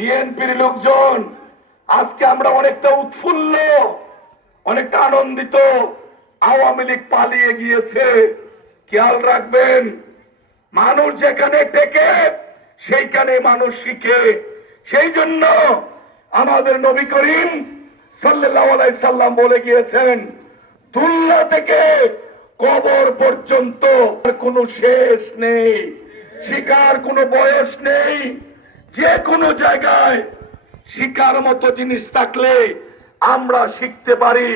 বিএনপির লোকজন, আজকে আমরা অনেকটা উৎফুল্ল, অনেকটা আনন্দিত। আওয়ামী লীগ পালিয়ে গিয়েছে। খেয়াল রাখবেন, মানুষ যেখানে টেকে, সেইখানে মানুষ শিখে। সেই জন্য আমাদের নবী করিম আলাইহি সাল্লাম বলে গিয়েছেন, দুনিয়া থেকে কবর পর্যন্ত কোনো শেষ নেই, শিকার কোনো বয়স নেই। যে কোনো জায়গায় শিকার মতো জিনিস থাকলে আমরা শিখতে পারি।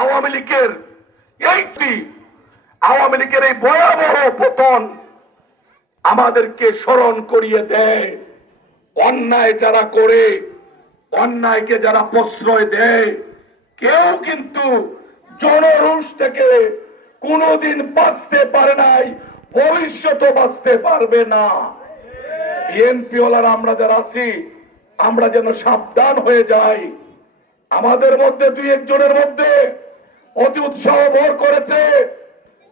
আওয়ামী লীগের এইটি, আওয়ামী লীগের এই ভয়াবহ পতন আমাদেরকে স্মরণ করিয়ে দেয়। অন্যায় যারা করে, অন্যায়কে যারা প্রশ্রয় দেয়, কেউ কিন্তু জনরুষ থেকে কোনোদিন বাঁচতে পারে নাই ভবিষ্যতে বাঁচতে পারবে না। বিএনপি ওলার আমরা যারা আছি, আমরা যেন সাবধান হয়ে যাই। আমাদের মধ্যে দুই একজনের মধ্যে অতি উৎসাহ ভর করেছে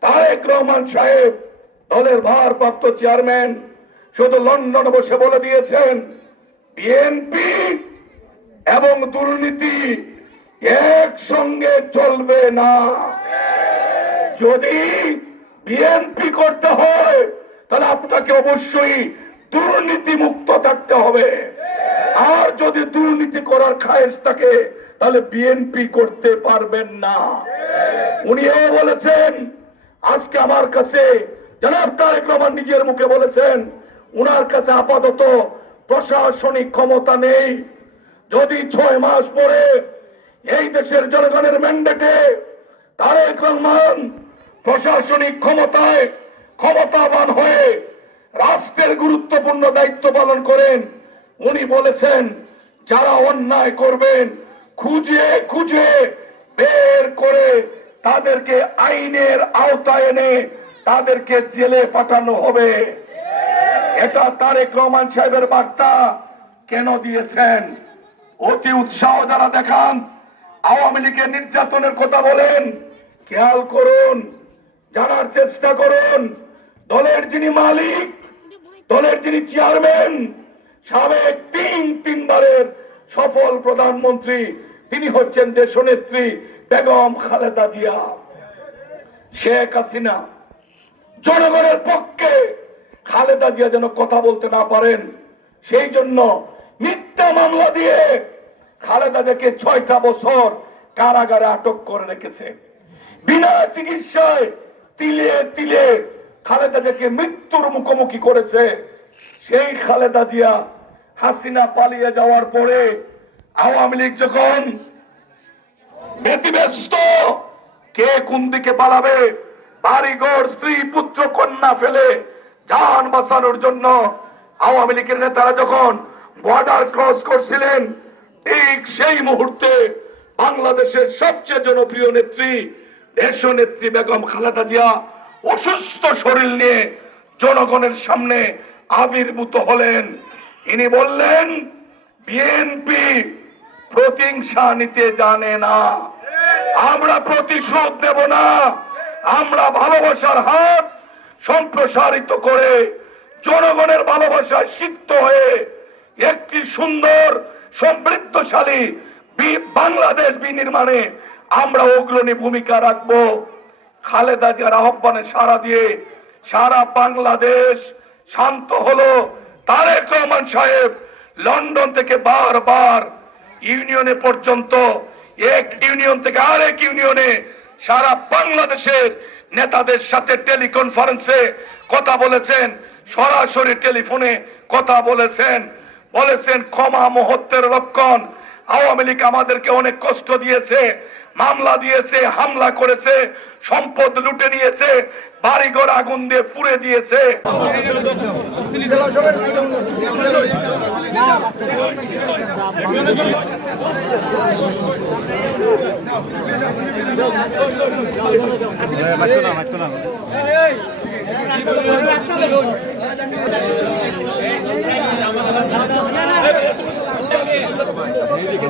তারেক রহমান সাহেব, দলের ভারপ্রাপ্ত চেয়ারম্যান। শুধু লন্ডন বসে বলে দিয়েছেন, বিএনপি এবং দুর্নীতি একসঙ্গে চলবে না। যদি বিএনপি করতে হয়, তাহলে আপনাকে অবশ্যই দুর্নীতি মুক্ত থাকতে হবে। আর যদি দুর্নীতি করার খায়েশ থাকে, তাহলে বিএনপি করতে পারবেন না। উনিও বলেছেন, আজকে আমার কাছে জনাব তারেক রহমান নিজের মুখে বলেছেন, উনার কাছে আপাতত প্রশাসনিক ক্ষমতা নেই। যদি ছয় মাস পরে এই দেশের জনগণের ম্যান্ডেটে তারেক রহমান প্রশাসনিক ক্ষমতায় ক্ষমতাবান হয়ে রাষ্ট্রের গুরুত্বপূর্ণ দায়িত্ব পালন করেন। উনি বলেছেন, যারা অন্যায় করবেন, খুঁজে খুঁজে বের করে তাদেরকে আইনের আওতায় এনে তাদেরকে জেলে পাঠানো হবে। এটা তারেক রহমান সাহেবের বার্তা। কেন দিয়েছেন? অতি উৎসাহ যারা দেখান, আওয়ামী লীগের নির্যাতনের কথা বলেন, খেয়াল করুন, জানার চেষ্টা করুন। দলের যিনি মালিক, দলের যিনি চেয়ারম্যান, সাবেক তিন তিনবারের সফল প্রধানমন্ত্রী, তিনি হচ্ছেন দেশনেত্রী বেগম খালেদা জিয়া। শেখ হাসিনা, জনগণের পক্ষে খালেদা জিয়া যেন কথা বলতে না পারেন, সেই জন্য মিথ্যা মামলা দিয়ে খালেদা জিয়াকে ছয়টা বছর কারাগারে আটক করে রেখেছে। বিনা চিকিৎসায় তিলে তিলে খালেদা জিয়াকে মৃত্যুর মুখোমুখি করেছে। সেই খালেদা জিয়া হাসিনা পালিয়ে যাওয়ার পরে আওয়ামী লীগ যখন ব্যতিব্যস্ত, কে কোন দিকে পালাবে? বাড়িঘর, স্ত্রী, পুত্র, কন্যা ফেলে যান বাঁচানোর জন্য আওয়ামী লীগের নেতারা যখন বর্ডার ক্রস করছিলেন, ঠিক সেই মুহূর্তে বাংলাদেশের সবচেয়ে জনপ্রিয় নেত্রী দেশ নেত্রী বেগম খালেদা জিয়া অসুস্থ শরীর নিয়ে জনগণের সামনে আবির্ভূত হলেন। ইনি বললেন, বিএনপি প্রতিংসা নিতে জানে না। আমরা প্রতিশোধ দেব না। আমরা ভালোবাসার হাত সম্প্রসারিত করে জনগণের ভালোবাসায় সিক্ত হয়ে একটি সুন্দর, সমৃদ্ধশালী বাংলাদেশ বিনির্মাণে আমরা অগ্রণী ভূমিকা রাখব। খালেদা জিয়ার আহ্বানে সারা দিয়ে সারা বাংলাদেশ শান্ত হলো। তারেক রহমান সাহেব লন্ডন থেকে বারবার ইউনিয়নে পর্যন্ত, এক ইউনিয়ন থেকে আরেক ইউনিয়নে সারা বাংলাদেশের নেতাদের সাথে টেলিকনফারেন্সে কথা বলেছেন, সরাসরি টেলিফোনে কথা বলেছেন। বলেছেন, ক্ষমা মুহূর্তের লক্ষণ আওয়ামী লীগ আমাদেরকে অনেক কষ্ট দিয়েছে। মামলা দিয়েছে হামলা করেছে সম্পদ লুটে নিয়েছে বাড়িঘর আগুন দিয়ে পুড়ে দিয়েছে